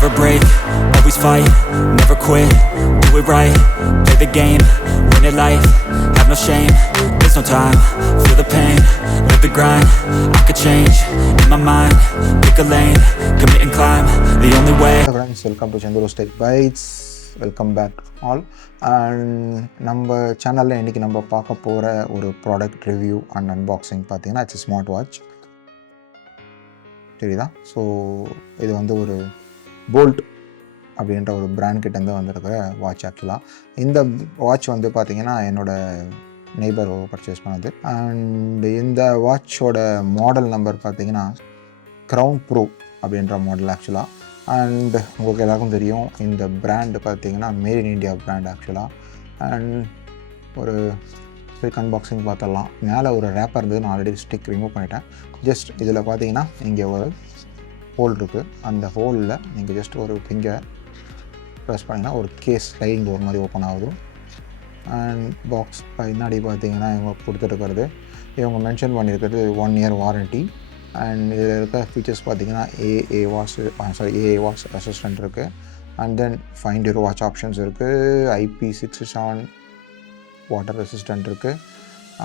never break, always fight, never quit, do it right, play the game, win it life, have no shame, there's no time, feel the pain, live the grind, I could change, in my mind, pick a lane, commit and climb, the only way. Hello friends, welcome to Chanduru's Tech Bites. Welcome back all. And நம்ம சேனலில் இன்றைக்கி நம்ம பார்க்க போகிற ஒரு product review and unboxing பார்த்தீங்கன்னா it's smart watch. தெரியுதா? So இது வந்து ஒரு போல்ட் அப்படின்ற ஒரு பிராண்ட் கிட்டேருந்து வந்திருக்கிற வாட்ச். ஆக்சுவலாக இந்த வாட்ச் வந்து பார்த்திங்கன்னா என்னோடய நெய்பர் பர்ச்சேஸ் பண்ணது. அண்ட் இந்த வாட்சோட மாடல் நம்பர் பார்த்திங்கன்னா க்ரௌன் ப்ரோ அப்படின்ற மாடல் ஆக்சுவலாக. அண்ட் உங்களுக்கு எல்லாருக்கும் தெரியும் இந்த பிராண்டு பார்த்தீங்கன்னா மேட் இன் இண்டியா பிராண்ட் ஆக்சுவலாக. அண்ட் ஒரு குயிக் அன்பாக்சிங் பார்த்துடலாம். மேலே ஒரு ரேப்பர் இருந்தது, நான் ஆல்ரெடி ஸ்டிக் ரிமூவ் பண்ணிட்டேன். ஜஸ்ட் இதில் பார்த்தீங்கன்னா இங்கே ஒரு ஹோல் இருக்குது. அந்த ஹோலில் நீங்கள் ஜஸ்ட் ஒரு ஃபிங்கர் ப்ரெஸ் பண்ணிங்கன்னா ஒரு கேஸ் ஸ்லைடிங் டோர் மாதிரி ஓப்பன் ஆகுது. அண்ட் பாக்ஸ் பின்னாடி பார்த்தீங்கன்னா இவங்க கொடுத்துருக்கிறது, இவங்க மென்ஷன் பண்ணியிருக்கிறது 1 year வாரண்ட்டி. அண்ட் இதில் இருக்க ஃபீச்சர்ஸ் பார்த்தீங்கன்னா ஏஏ வாட்ச் அசிஸ்டன்ட் இருக்குது. And then find your watch options இருக்குது. IP67 வாட்டர் ரெசிஸ்டன்ட் இருக்குது.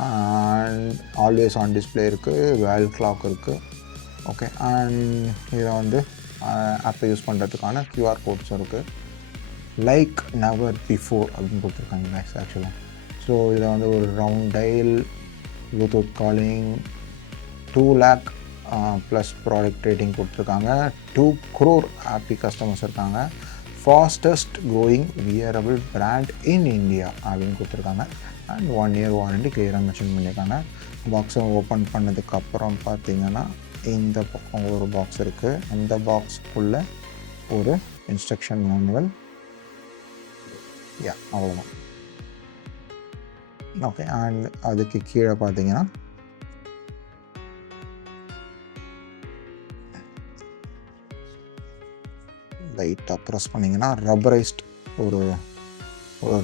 அண்ட் ஆல்வேஸ் ஆன் டிஸ்பிளே இருக்குது. வேல் கிளாக் இருக்குது. ஓகே. அண்ட் இதில் வந்து ஆப்பை யூஸ் பண்ணுறதுக்கான QR கோட்ஸ் இருக்குது. லைக் நெவர் பிஃபோர் அப்படின்னு கொடுத்துருக்காங்க கைஸ் ஆக்சுவலாக. ஸோ இதில் வந்து ஒரு round dial, Bluetooth calling, 2 lakh plus product rating கொடுத்துருக்காங்க. 2 crore ஹாப்பி கஸ்டமர்ஸ் இருக்காங்க. Fastest growing wearable brand in India அப்படின்னு கொடுத்துருக்காங்க. அண்ட் 1 year வாரண்ட்டி கிளியராக மென்ஷன் பண்ணியிருக்காங்க. பாக்ஸை ஓப்பன் பண்ணதுக்கப்புறம் பார்த்தீங்கன்னா இந்த பக்கம் ஒரு பாக்ஸ் இருக்குது. அந்த பாக்ஸுக்குள்ளே ஒரு இன்ஸ்ட்ரக்ஷன் மேனுவல். அவ்வளோதான். ஓகே. அண்ட் அதுக்கு கீழே பார்த்தீங்கன்னா லைட்டாக ப்ரெஸ் பண்ணிங்கன்னா ரப்பரைஸ்ட் ஒரு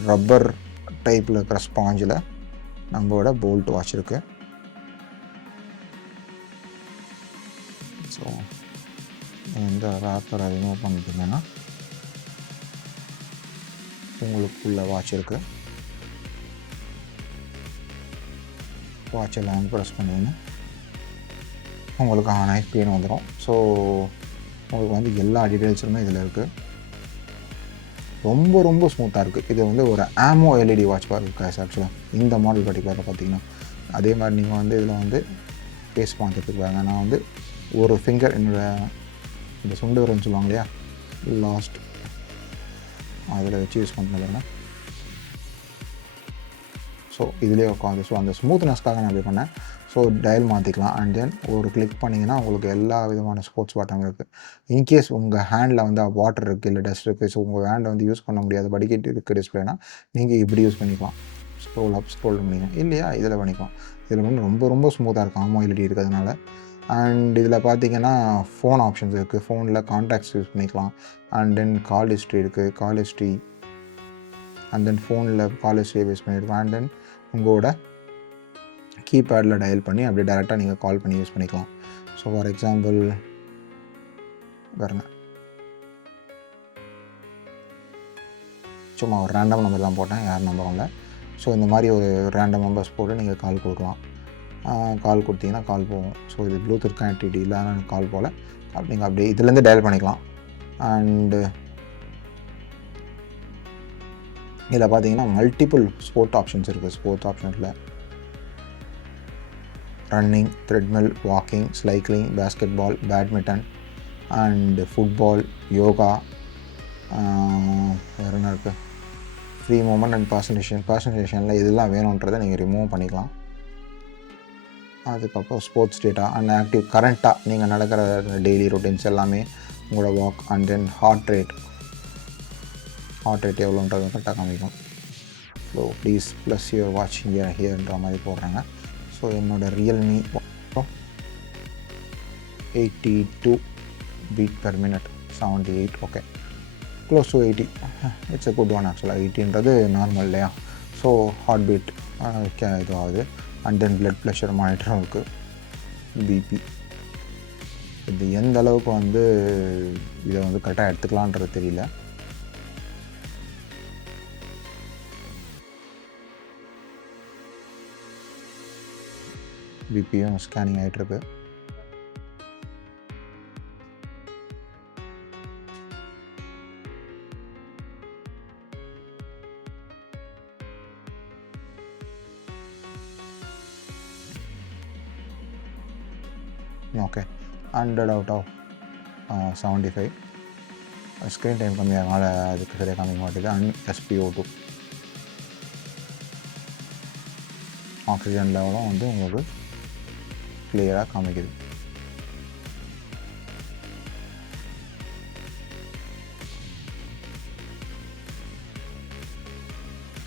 ரப்பர் டைப்பில் இருக்கிற ஸ்பாஞ்சில் நம்மளோட போல்ட் வாட்ச் இருக்குது. ஸோ இந்த ரேப்பரை ரிமூவ் பண்ணிட்டீங்கன்னா உங்களுக்குள்ள வாட்ச் இருக்குது. வாட்சை லாங் ப்ரெஸ் பண்ணிங்கன்னா உங்களுக்கு ஆன் ஆகி ஸ்க்ரீன் வந்துடும். ஸோ உங்களுக்கு வந்து எல்லா டீட்டெயில்ஸுமே இதில் இருக்குது. ரொம்ப ரொம்ப ஸ்மூத்தாக இருக்குது. இது வந்து ஒரு ஆமோ எல்இடி வாட்ச் இருக்குது ஆக்சுவலாக இந்த மாடல் பர்டிகுலராக பார்த்தீங்கன்னா. அதே மாதிரி நீங்கள் வந்து இதில் வந்து ஃபேஸ் பார்த்துட்டு வாங்க. நான் வந்து ஒரு ஃபிங்கர் என்னோடய இந்த சுண்டு வரன்னு சொல்லுவாங்க இல்லையா, லாஸ்ட் அதில் வச்சு யூஸ் பண்ணுறதுங்க. ஸோ இதிலே உட்காந்து ஸோ அந்த ஸ்மூத்னஸ்க்காக நான் அப்படி பண்ணேன். ஸோ டயல் மாற்றிக்கலாம். அண்ட் தென் ஒரு கிளிக் பண்ணிங்கன்னா உங்களுக்கு எல்லா விதமான ஸ்போர்ட்ஸ் பட்டன் இருக்குது. இன்கேஸ் உங்கள் ஹேண்டில் வந்து வாட்டர் இருக்குது இல்லை டஸ்ட் இருக்குது, ஸோ உங்கள் ஹேண்டை வந்து யூஸ் பண்ண முடியாது, படிக்கட்டு இருக்குது டிஸ்பிளேனா, நீங்கள் இப்படி யூஸ் பண்ணிக்கலாம். ஸ்க்ரோல் அப் ஸ்க்ரோல் பண்ணிக்கலாம். இல்லையா இதில் பண்ணிக்கலாம். இதில் வந்து ரொம்ப ரொம்ப ஸ்மூத்தாக இருக்கும் ஆமோ எல்இடி இருக்கிறதுனால. அண்ட் இதில் பார்த்தீங்கன்னா ஃபோன் ஆப்ஷன்ஸ் இருக்குது. ஃபோனில் கான்டாக்ட்ஸ் யூஸ் பண்ணிக்கலாம். அண்ட் தென் கால் ஹிஸ்ட்ரி இருக்குது. கால் ஹிஸ்ட்ரி அண்ட் தென் ஃபோனில் கால் ஹிஸ்ட்ரியை பேஸ் பண்ணியிருக்கோம். அண்ட் தென் உங்களோட கீபேடில் டயல் பண்ணி அப்படியே டேரெக்டாக நீங்கள் கால் பண்ணி யூஸ் பண்ணிக்கலாம். ஸோ ஃபார் எக்ஸாம்பிள் பாருங்க, சும்மா ஒரு ரேண்டம் நம்பர் தான் போட்டேன், யார் நம்பரும் இல்லை. ஸோ இந்த மாதிரி ஒரு ரேண்டம் நம்பர்ஸ் போட்டு நீங்கள் கால் கொடுக்கலாம். கால் கொடுத்தீங்கன்னா கால் போகும். ஸோ இது ப்ளூடூத் கனெக்டிவிட்டி இல்லாத கால் போல் நீங்கள் அப்படியே இதுலேருந்து டயல் பண்ணிக்கலாம். அண்டு இதில் பார்த்தீங்கன்னா மல்டிபிள் ஸ்போர்ட் ஆப்ஷன்ஸ் இருக்குது. ஸ்போர்ட்ஸ் ஆப்ஷனில் running, treadmill, walking, cycling, basketball, badminton and football, yoga, வேறு என்ன இருக்குது, ஃப்ரீ மூமெண்ட் அண்ட் பர்சனலைசேஷனில் இதெல்லாம் வேணுன்றதை நீங்கள் ரிமூவ் பண்ணிக்கலாம். அதுக்கப்புறம் ஸ்போர்ட்ஸ் டேட்டா அண்ட் ஆக்டிவ் கரண்ட்டாக நீங்கள் நடக்கிற டெய்லி ரொட்டீன்ஸ் எல்லாமே, உங்களோட walk and then heart rate எவ்வளோன்றது கரெக்டாக காமிக்கும். So please place your watch ஹியர்ன்ற மாதிரி போடுறாங்க. ஸோ என்னோடய Realme 82 beat per minute, 78. Okay, close to 80. It's a good one ஆக்சுவலாக. 80ன்றது நார்மல் இல்லையா. ஸோ ஹார்ட் பீட் இது ஆகுது. அண்ட் தென் பிளட் ப்ரெஷர் மானிட்டரும் இருக்குது, பிபி. இது எந்த அளவுக்கு வந்து இதை வந்து கரெக்டாக எடுத்துக்கலான்றது தெரியல. பிபியும் ஸ்கேனிங் ஆகிட்டுருக்கு. Okay, 100 out of 75. Screen time கம்மியாகனால அதுக்கு சரியாக காமிக்க மாட்டேங்குது. அண்ட் SpO2 ஆக்சிஜன் லெவலும் வந்து உங்களுக்கு கிளியராக காமிக்குது.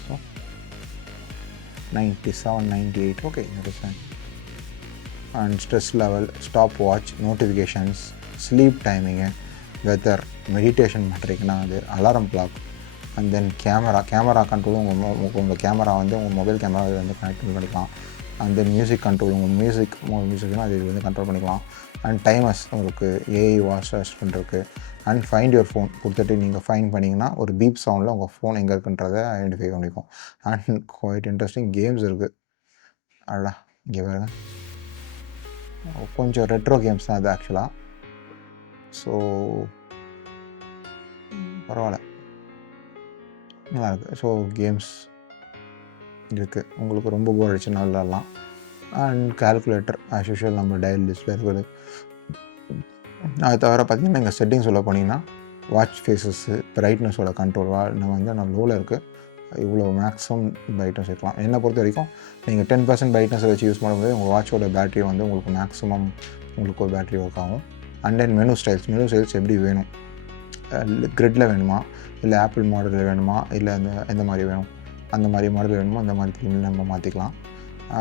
So 97, 98, okay, that is fine. And stress level, stop watch, notifications, sleep timing, weather, meditation பண்ணுறீங்கன்னா அது, alarm clock, and then camera கண்ட்ரோலும் உங்கள் கேமரா வந்து உங்கள் மொபைல் கேமரா இது வந்து கனெக்ட் பண்ணிக்கலாம். அண்ட் தென் மியூசிக் கண்ட்ரோல், உங்கள் மியூசிக்னால் அது வந்து கண்ட்ரோல் பண்ணிக்கலாம். அண்ட் டைமர்ஸ், உங்களுக்கு ஏஐ வாட்ச் அசிஸ்டன்ட் இருக்குது. அண்ட் ஃபைண்ட் யுவர் ஃபோன் கொடுத்துட்டு நீங்கள் ஃபைன் பண்ணிங்கன்னா ஒரு பீப் சவுண்டில் உங்கள் ஃபோன் எங்கே இருக்குன்றதை ஐடென்டிஃபை பண்ணிக்கும். அண்ட் குவைட் இன்ட்ரெஸ்டிங் கேம்ஸ் இருக்குது. அடா இங்கே பாருங்க, கொஞ்சம் ரெட்ரோ கேம்ஸ் தான் அது ஆக்சுவலாக. ஸோ பரவாயில்ல, நல்லா இருக்குது. ஸோ கேம்ஸ் இருக்குது, உங்களுக்கு ரொம்ப போர் அடிச்சுன்னா விளாட்லாம். அண்ட் கால்குலேட்டர் ஆஸ் யூஷுவல் நம்ம டயல் லிஸ்ட்டில் இருக்குது. அது தவிர பார்த்திங்கன்னா நீங்கள் செட்டிங்ஸ் உள்ள போனீங்கன்னா வாட்ச் ஃபேஸஸ்ஸு, பிரைட்னஸோட கண்ட்ரோல் நம்ம வந்து நம்ம லோவில் இருக்குது. இவ்வளோ மேக்ஸிமம் பிரைட்னஸ் இருக்கலாம். என்னை பொறுத்த வரைக்கும் நீங்கள் 10% பிரைட்னஸை வச்சு யூஸ் பண்ணும்போது உங்கள் வாட்சோட பேட்டரி வந்து உங்களுக்கு மேக்ஸிமம் உங்களுக்கு ஒரு பேட்டரி ஒர்க் ஆகும். அண்ட் தென் மெனு ஸ்டைல்ஸ் எப்படி வேணும், கிரிட்டில் வேணுமா, இல்லை ஆப்பிள் மாடலில் வேணுமா, இல்லை எந்த மாதிரி வேணும், அந்த மாதிரி மாடல் வேணுமோ அந்த மாதிரி தீமில் நம்ம மாற்றிக்கலாம்.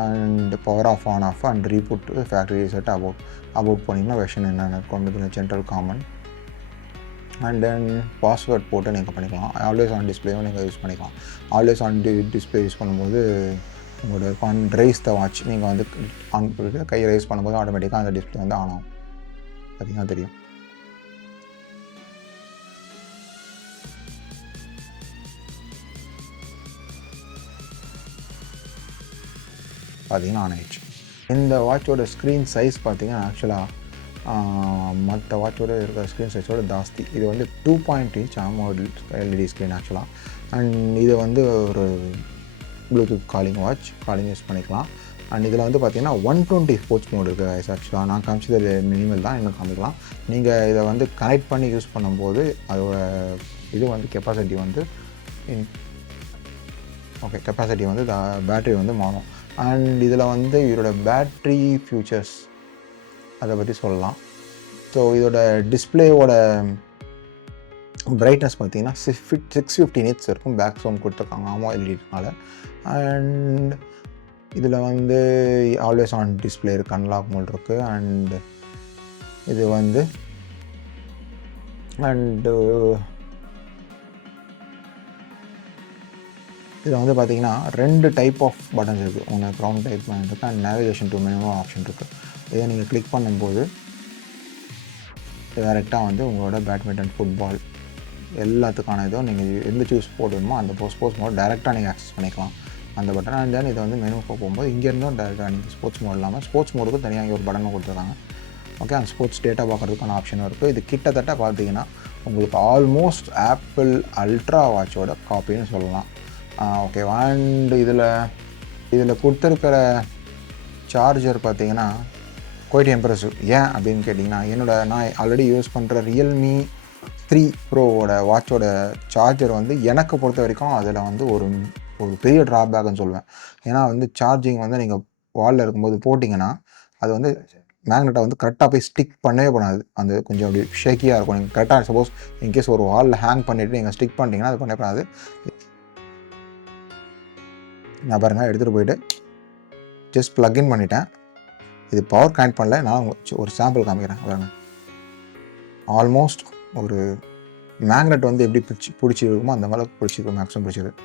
And power off, on off, and reboot, factory reset, about பண்ணிங்கன்னா வெர்ஷன் என்னென்ன கொண்டு general common. And then password போட்டு நீங்கள் பண்ணிக்கலாம். ஆல்வேஸ் ஆன் டிஸ்பிளேவும் நீங்கள் யூஸ் பண்ணிக்கலாம். ஆல்வேஸ் ஆன் டிஸ்பிளே யூஸ் பண்ணும்போது உங்களோட ரைஸ் த வாட்ச் நீங்கள் வந்து ஆன் பண்ணிட்டு கையை ரைஸ் பண்ணும்போது ஆட்டோமேட்டிக்காக அந்த டிஸ்பிளே வந்து ஆன் ஆகும். பார்த்தீங்கன்னா தெரியும். பார்த்தீங்கன்னா ஆன் ஆயிடுச்சு. இந்த வாட்சோட ஸ்க்ரீன் சைஸ் பார்த்தீங்கன்னா ஆக்சுவலாக மற்ற வாட்சோட இருக்கிற ஸ்க்ரீன் சைஸோட ஜாஸ்தி. இது வந்து 2.8 inch AMOLED LED ஸ்க்ரீன் ஆக்சுவலாக. அண்ட் இது வந்து ஒரு ப்ளூடூத் காலிங் யூஸ் பண்ணிக்கலாம். அண்ட் இதில் வந்து பார்த்திங்கன்னா 120 ஸ்போர்ட்ஸ் மோட் இருக்குது கைஸ். ஆக்சுவலாக நான் காமிச்சது மினிமல் தான், இன்னும் காமிக்கலாம். நீங்கள் இதை வந்து கனெக்ட் பண்ணி யூஸ் பண்ணும்போது அதோட இது வந்து கெப்பாசிட்டி வந்து பேட்ரி வந்து மாறும். அண்ட் இதில் வந்து இதோட பேட்ரி ஃபியூச்சர்ஸ் அதை பற்றி சொல்லலாம். ஸோ இதோட டிஸ்பிளேயோட பிரைட்னஸ் பார்த்தீங்கன்னா 650 nits இருக்கும். பேக் சவுண்ட் கொடுத்துருக்காங்க AMOLED. அண்ட் இதில் வந்து ஆல்வேஸ் ஆன் டிஸ்பிளே இருக்குது, அன்லாக் மோட் இருக்குது. அண்ட் இது வந்து இதில் வந்து பார்த்திங்கன்னா 2 டைப் ஆஃப் பட்டன்ஸ் இருக்குது. ஒன்று க்ரௌன் டைப் இருக்குது, and navigation to menu option இருக்குது. இதை நீங்கள் கிளிக் பண்ணும்போது டைரெக்டாக வந்து உங்களோட பேட்மிண்டன், ஃபுட்பால் எல்லாத்துக்கான இதுவும் நீங்கள் எந்த சூஸ் போடணுமோ அந்த ஸ்போர்ட்ஸ் மோட் டைரெக்டாக நீங்கள் ஆக்சஸ் பண்ணிக்கலாம் அந்த பட்டன். அண்ட் தென் இதை வந்து மெனுக்கு போகும்போது இங்கேருந்தும் டைரெக்டாக நீங்கள் ஸ்போர்ட்ஸ் மோட் இல்லாமல் ஸ்போர்ட்ஸ் மோடுக்கு தனியாக இங்கே ஒரு பட்டனும் கொடுத்துருக்காங்க. ஓகே, அந்த ஸ்போர்ட்ஸ் டேட்டா பார்க்குறதுக்கான ஆப்ஷனும் இருக்குது. இது கிட்டத்தட்ட பார்த்தீங்கன்னா உங்களுக்கு ஆல்மோஸ்ட் ஆப்பிள் அல்ட்ரா வாட்சோட காப்பின்னு சொல்லலாம். ஓகே, அண்ட் இதில் கொடுத்துருக்கிற சார்ஜர் பார்த்தீங்கன்னா குவைட் இம்ப்ரெசிவ். ஏன் அப்படின்னு கேட்டிங்கன்னா நான் ஆல்ரெடி யூஸ் பண்ணுற Realme 3 Proவோட வாட்சோட சார்ஜர் வந்து எனக்கு பொறுத்த வரைக்கும் அதில் வந்து ஒரு பெரிய ட்ராபேக்னு சொல்லுவேன். ஏன்னா வந்து சார்ஜிங் வந்து நீங்கள் வாலில் இருக்கும்போது போட்டிங்கன்னா அது வந்து மேக்னெட்டை வந்து கரெக்டாக போய் ஸ்டிக் பண்ணவே பண்ணாது. அந்த கொஞ்சம் அப்படி ஷேக்கியாக இருக்கும். நீங்கள் கரெக்டாக சப்போஸ் இன்கேஸ் ஒரு வாலில் ஹேங் பண்ணிவிட்டு நீங்கள் ஸ்டிக் பண்ணிட்டீங்கன்னா அது பண்ணவே பண்ணாது. நான் பாருங்கள் எடுத்துகிட்டு போயிட்டு ஜஸ்ட் ப்ளக்இன் பண்ணிட்டேன். இது பவர் கனெக்ட் பண்ணல, நான் ஒரு சாம்பிள் காமிக்கிறேன் பாருங்க. ஆல்மோஸ்ட் ஒரு மேக்னெட் வந்து எப்படி பிடிச்சிருக்குமோ அந்த மாதிரி பிடிச்சிருக்கும், மேக்ஸிமம் பிடிச்சிருக்கு.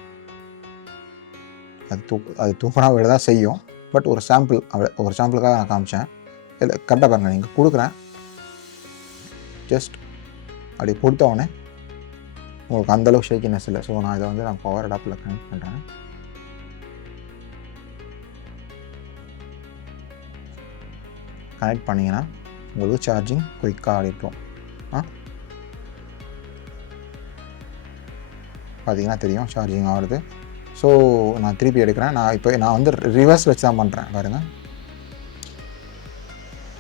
அது தூக்கினா விட தான் செய்யும். பட் ஒரு சாம்பிளுக்காக நான் காமிச்சேன். இல்லை கரெக்டாக பாருங்கள், நீங்கள் கொடுக்குறேன், ஜஸ்ட் அப்படி கொடுத்தவொடனே உங்களுக்கு அந்தளவுக்கு ஷேக்கினஸ் இல்லை. ஸோ நான் இதை வந்து நான் பவர் அடாப்டில் கனெக்ட் பண்ணுறேன். கனெக்ட் பண்ணிங்கன்னா உங்களுக்கு சார்ஜிங் குயிக்காக ஆடிட்டோம். பார்த்தீங்கன்னா தெரியும் சார்ஜிங் ஆகுது. ஸோ நான் திருப்பி எடுக்கிறேன். நான் வந்து ரிவர்ஸ் வச்சு தான் பண்ணுறேன் பாருங்கள்.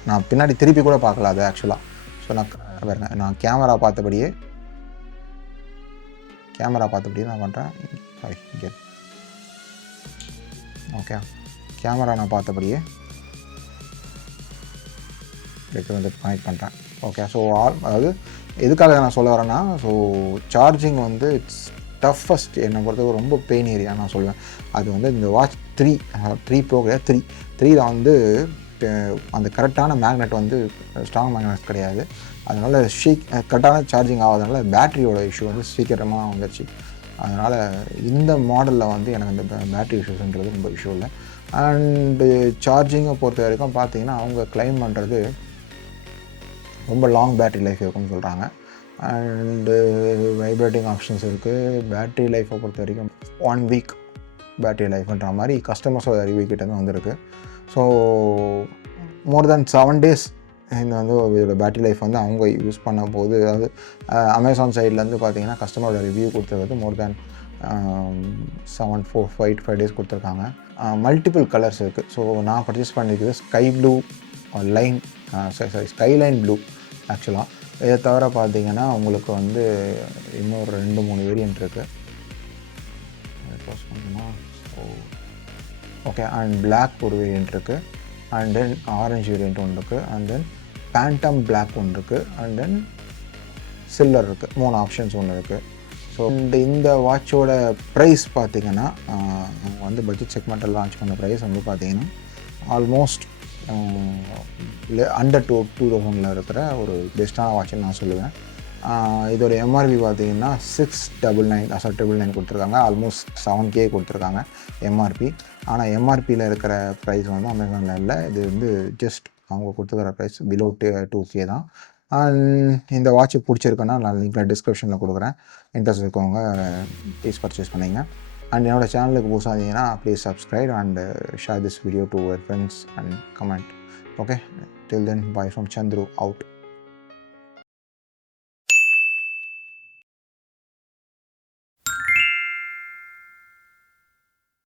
நான் பின்னாடி திருப்பி கூட பார்க்கல அது ஆக்சுவலாக. ஸோ பாருங்கள், நான் கேமரா பார்த்தபடியே நான் பண்ணுறேன். சாரி இங்கே ஓகே, கேமரா நான் பார்த்தபடியே எடுத்து வந்து கனெக்ட் பண்ணுறேன். ஓகே, ஸோ அதாவது எதுக்காக நான் சொல்ல வரேன்னா, ஸோ சார்ஜிங் வந்து இட்ஸ் டஃபஸ்ட் என்னை பொறுத்தவரை ரொம்ப பெயின் ஏரியா நான் சொல்லுவேன். அது வந்து இந்த வாட்ச் 3 ப்ரோ கிடையாது, 3ல் வந்து அந்த கரெக்டான மேக்னெட் வந்து ஸ்ட்ராங் மேக்னெட் கிடையாது. அதனால் கரெக்டான சார்ஜிங் ஆகாதனால பேட்டரியோட இஷ்யூ வந்து சீக்கிரமாக வந்துடுச்சு. அதனால் இந்த மாடலில் வந்து எனக்கு இந்த பேட்டரி இஷ்யூஸ்ன்றது ரொம்ப இஷ்யூ இல்லை. அண்டு சார்ஜிங்கை பொறுத்த வரைக்கும் பார்த்தீங்கன்னா அவங்க கிளைம் பண்ணுறது ரொம்ப லாங் பேட்டரி லைஃப் இருக்குன்னு சொல்கிறாங்க. அண்டு வைப்ரேட்டிங் ஆப்ஷன்ஸ் இருக்குது. பேட்டரி லைஃப்பை பொறுத்த வரைக்கும் 1 வீக் பேட்டரி லைஃப்ன்ற மாதிரி கஸ்டமர்ஸோட ரிவ்யூ கிட்டேருந்து வந்திருக்கு. ஸோ மோர் தேன் 7 days இந்த வந்து இதோட பேட்டரி லைஃப் வந்து அவங்க யூஸ் பண்ண போது, அதாவது அமேசான் சைட்லேருந்து பார்த்தீங்கன்னா கஸ்டமரோட ரிவ்யூ கொடுத்தது மோர் தேன் 5 days கொடுத்துருக்காங்க. மல்டிபிள் கலர்ஸ் இருக்குது. ஸோ நான் பர்ச்சேஸ் பண்ணியிருக்கிறது ஸ்கை லைன் ப்ளூ ஆக்சுவலாக. இதை தவிர பார்த்தீங்கன்னா உங்களுக்கு வந்து இன்னொரு 2-3 வேரியன்ட் இருக்குது. ஓகே, அண்ட் பிளாக் ஒரு வேரியன்ட் இருக்குது, அண்ட் தென் ஆரஞ்சு வேரியன்ட் ஒன்று இருக்குது, அண்ட் தென் பேண்டம் பிளாக் ஒன்று இருக்குது, அண்ட் தென் சில்வர் இருக்குது. 3 ஆப்ஷன்ஸ் ஒன்று இருக்குது. ஸோ இந்த வாட்சோட ப்ரைஸ் பார்த்திங்கன்னா அவங்க வந்து பட்ஜெட் செக்மெண்ட்டில் லான்ச் பண்ண ப்ரைஸ் வந்து பார்த்திங்கன்னா ஆல்மோஸ்ட் அண்டர் 2000 இருக்கிற ஒரு பெஸ்ட்டான வாட்சுன்னு நான் சொல்லுவேன். இதோட எம்ஆர்பி பார்த்தீங்கன்னா 699 கொடுத்துருக்காங்க. ஆல்மோஸ்ட் 7K கொடுத்துருக்காங்க எம்ஆர்பி. ஆனால் எம்ஆர்பியில் இருக்கிற ப்ரைஸ் வந்து அமேசானில் இல்லை. இது வந்து ஜஸ்ட் அவங்க கொடுத்துருக்கிற ப்ரைஸ் பிலோ 2K தான். இந்த வாட்ச் பிடிச்சிருக்குன்னா நான் லிங்க்கில் டிஸ்கிரிப்ஷனில் கொடுக்குறேன். இன்ட்ரெஸ்ட் இருக்கவங்க ப்ளீஸ் பர்ச்சேஸ் பண்ணிங்க. அண்ட் என்னோடய சேனலுக்கு புதுசாக please subscribe and share this video to your friends and comment. Okay, till then, bye from Chandru, out.